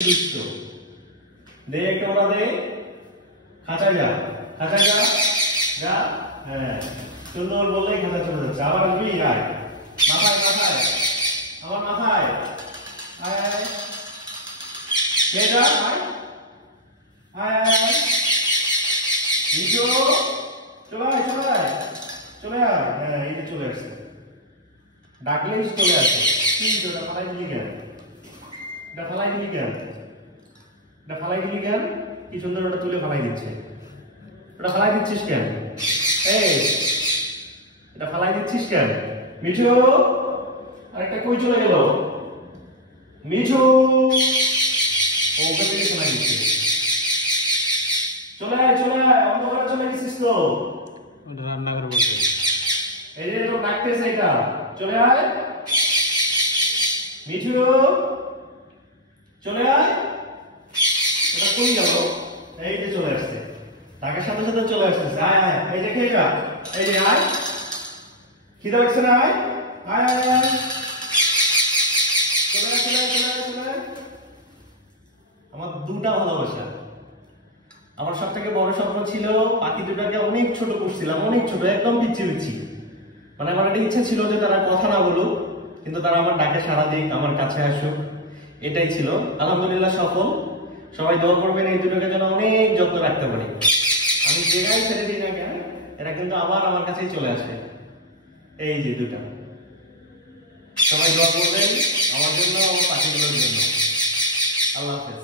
দুষ্ট দে একটা ওরা দে খাঁচা যা খাঁচা যা যা হ্যাঁ সুন্দর বললেই খাঁচা চলে যাচ্ছে আবার আসবি আয় মাথায় মাথায় আমার মাথায় আয় আয় কে যা আয় আয় আয় নিচো চলে আয় চলে আয় চলে আয় হ্যাঁ এই যে চলে আসছে ডাকলেই চলে আসে কি ওটা ফালাই দিলি কেন এটা ফালাই দিলি কেন এটা ফালাই দিলি কেন কি সুন্দর ওটা তুলে ফালাই দিচ্ছে ওটা ফালাই দিচ্ছিস কেন এই এটা ফালাই দিচ্ছিস কেন মিঠু আরেকটা কই চলে গেল মিঠু ও ওকে থেকে ফালাই দিচ্ছে চলে আয় অন্য ঘরে চলে গেছিস তো রান্না করে বসে এই যে তো ডাকতেছে এটা চলে আয় মিঠু চলে আয় এটা কই গেল এই যে চলে আসছে তাকে সাথে সাথে চলে আসতেছে আয় আয় এই যে খেয়ে যা এই যে আয় খিদে লাগছে না আয় আয় আয় আয় চলে আয় চলে আয় চলে আয় চলে আয় আমার দুটা ভালোবাসা আমার সব থেকে বড় স্বপ্ন ছিল পাখি দুটাকে অনেক ছোট করছিলাম অনেক ছোট একদম পিচ্ছি পিচ্ছি মানে আমার একটা ইচ্ছা ছিল যে তারা কথা না বলুক কিন্তু তারা আমার ডাকে সাড়া দিক আমার কাছে আসুক এটাই ছিল আলহামদুলিল্লাহ সফল সবাই দোয়া করবেন এই দুটোকে যেন অনেক যত্ন রাখতে পারি আমি যেখানে ছেড়ে দিই না কেন এরা কিন্তু আবার আমার কাছেই চলে আসে এই যে দুটা সবাই দোয়া করবেন আমার জন্য আমার পাখিগুলোর জন্য আল্লাহ হাফেজ।